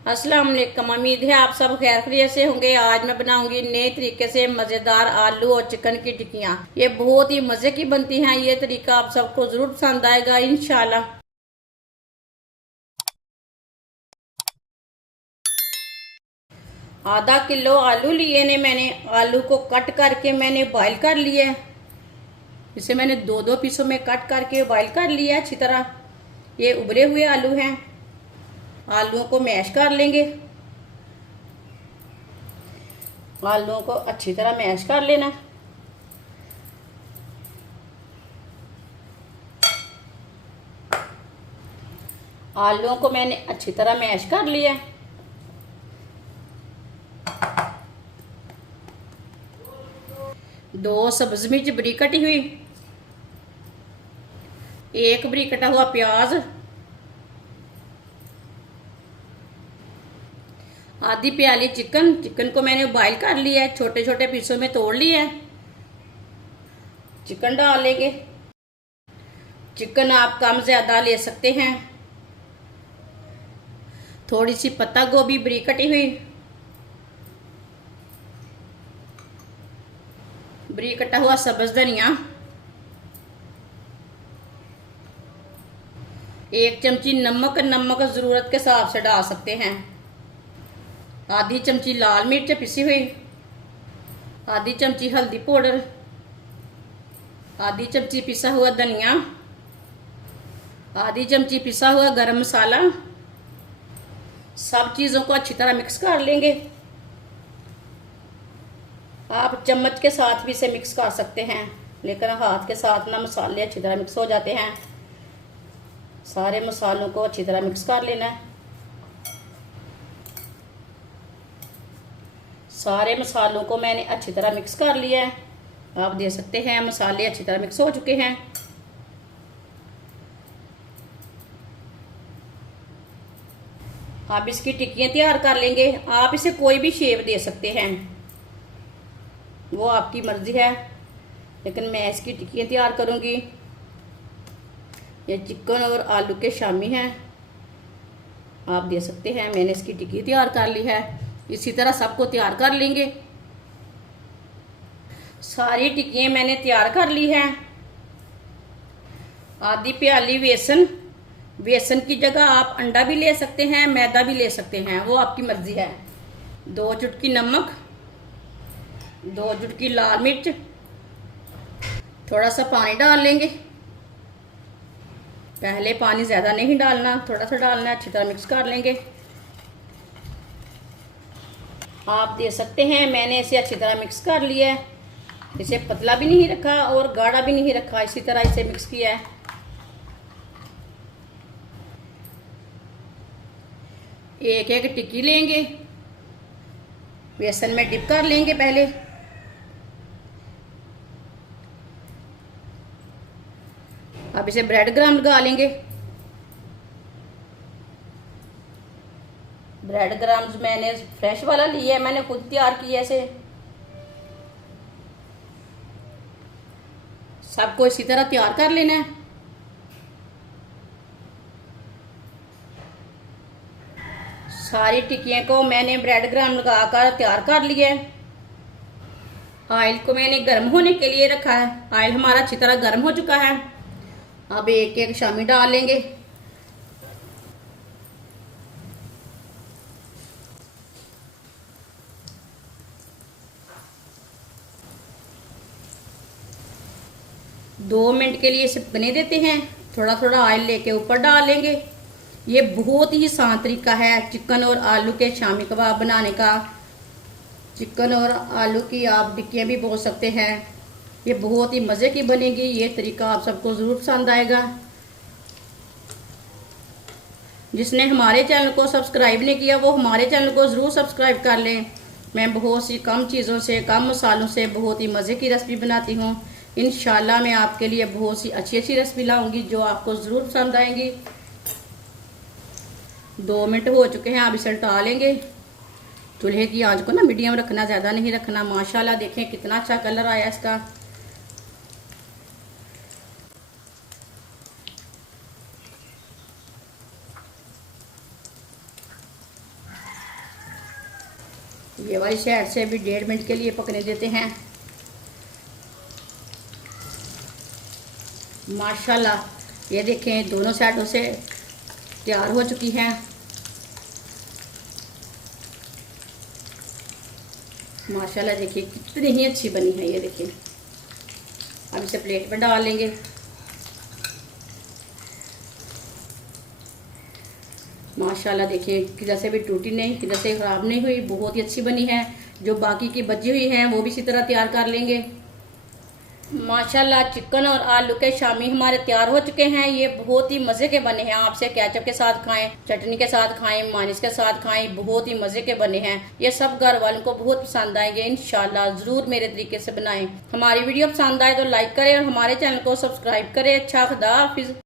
अस्सलाम वालेकुम। उम्मीद है आप सब खैर खैरियत से होंगे। आज मैं बनाऊंगी नए तरीके से मज़ेदार आलू और चिकन की टिक्कियाँ। ये बहुत ही मज़े की बनती हैं। ये तरीका आप सबको ज़रूर पसंद आएगा इंशाल्लाह। आधा किलो आलू लिए ने मैंने। आलू को कट करके मैंने बॉईल कर लिया है। इसे मैंने दो दो पीसों में कट करके बॉईल कर लिया है अच्छी तरह। ये उबले हुए आलू हैं। आलूओं को मैश कर लेंगे। आलूओं को अच्छी तरह मैश कर लेना। आलूओं को मैंने अच्छी तरह मैश कर लिया। दो सब्ज मिर्च बरीक कटी हुई, एक बरीक कटा हुआ प्याज, आधी प्याली चिकन। चिकन को मैंने बॉईल कर लिया है, छोटे छोटे पीसों में तोड़ लिया है। चिकन डाल लेंगे। चिकन आप कम ज्यादा ले सकते हैं। थोड़ी सी पत्ता गोभी बरीक कटी हुई, बरीक कटा हुआ सब्ज धनिया, एक चमची नमक। नमक जरूरत के हिसाब से डाल सकते हैं। आधी चमची लाल मिर्च पिसी हुई, आधी चमची हल्दी पाउडर, आधी चमची पिसा हुआ धनिया, आधी चमची पिसा हुआ गरम मसाला। सब चीज़ों को अच्छी तरह मिक्स कर लेंगे। आप चम्मच के साथ भी इसे मिक्स कर सकते हैं, लेकिन हाथ के साथ ना मसाले अच्छी तरह मिक्स हो जाते हैं। सारे मसालों को अच्छी तरह मिक्स कर लेना है। सारे मसालों को मैंने अच्छी तरह मिक्स कर लिया है। आप देख सकते हैं मसाले अच्छी तरह मिक्स हो चुके हैं। आप इसकी टिक्कियाँ तैयार कर लेंगे। आप इसे कोई भी शेप दे सकते हैं, वो आपकी मर्जी है, लेकिन मैं इसकी टिक्कियाँ तैयार करूँगी। ये चिकन और आलू के शामी हैं। आप दे सकते हैं मैंने इसकी टिक्की तैयार कर ली है। इसी तरह सबको तैयार कर लेंगे। सारी टिक्कियाँ मैंने तैयार कर ली है। आधी प्याली बेसन। बेसन की जगह आप अंडा भी ले सकते हैं, मैदा भी ले सकते हैं, वो आपकी मर्जी है। दो चुटकी नमक, दो चुटकी लाल मिर्च, थोड़ा सा पानी डाल लेंगे। पहले पानी ज़्यादा नहीं डालना, थोड़ा सा डालना। अच्छी तरह मिक्स कर लेंगे। आप दे सकते हैं मैंने इसे अच्छी तरह मिक्स कर लिया है। इसे पतला भी नहीं रखा और गाढ़ा भी नहीं रखा, इसी तरह इसे मिक्स किया है। एक एक टिक्की लेंगे, बेसन में डिप कर लेंगे पहले। अब इसे ब्रेड क्रम्ब लगा लेंगे। ब्रेड क्रम्ब मैंने फ्रेश वाला लिया है, मैंने खुद तैयार किया इसे। सबको इसी तरह तैयार कर लेना है। सारी टिक्कियों को मैंने ब्रेड क्रम्ब लगाकर तैयार कर लिया है। ऑयल को मैंने गर्म होने के लिए रखा है। ऑयल हमारा अच्छी तरह गर्म हो चुका है। अब एक एक शामी डाल लेंगे। दो मिनट के लिए इसे पकने देते हैं। थोड़ा थोड़ा ऑयल लेके ऊपर डाल लेंगे। ये बहुत ही आसान तरीका है चिकन और आलू के शामी कबाब बनाने का। चिकन और आलू की आप टिक्कियाँ भी बोल सकते हैं। ये बहुत ही मज़े की बनेगी। ये तरीका आप सबको ज़रूर पसंद आएगा। जिसने हमारे चैनल को सब्सक्राइब नहीं किया वो हमारे चैनल को ज़रूर सब्सक्राइब कर लें। मैं बहुत सी कम चीज़ों से, कम मसालों से बहुत ही मज़े की रेसिपी बनाती हूँ। इंशाल्लाह मैं आपके लिए बहुत सी अच्छी अच्छी रेसिपी लाऊंगी जो आपको ज़रूर पसंद आएंगी। 2 मिनट हो चुके हैं, अब इसे उल्टा लेंगे। चूल्हे की आंच को ना मीडियम रखना, ज़्यादा नहीं रखना। माशाल्लाह देखें कितना अच्छा कलर आया इसका। ये वाली साइड से भी 1.5 मिनट के लिए पकने देते हैं। माशाल्लाह ये देखें दोनों साइडों से तैयार हो चुकी हैं। माशाल्लाह देखिए कितनी ही अच्छी बनी है। ये देखिए अब इसे प्लेट में डाल लेंगे। माशाल्लाह देखिए किधर से भी टूटी नहीं, किधर से ख़राब नहीं हुई, बहुत ही अच्छी बनी है। जो बाकी की बची हुई हैं वो भी इसी तरह तैयार कर लेंगे। माशाल्लाह चिकन और आलू के शामी हमारे तैयार हो चुके हैं। ये बहुत ही मज़े के बने हैं। आपसे केचप के साथ खाएं, चटनी के साथ खाएं, मानिस के साथ खाएं, बहुत ही मज़े के बने हैं। ये सब घर वालों को बहुत पसंद आएंगे। इंशाल्लाह ज़रूर मेरे तरीके से बनाएं। हमारी वीडियो पसंद आए तो लाइक करें और हमारे चैनल को सब्सक्राइब करें। अच्छा खुदा हाफिज़।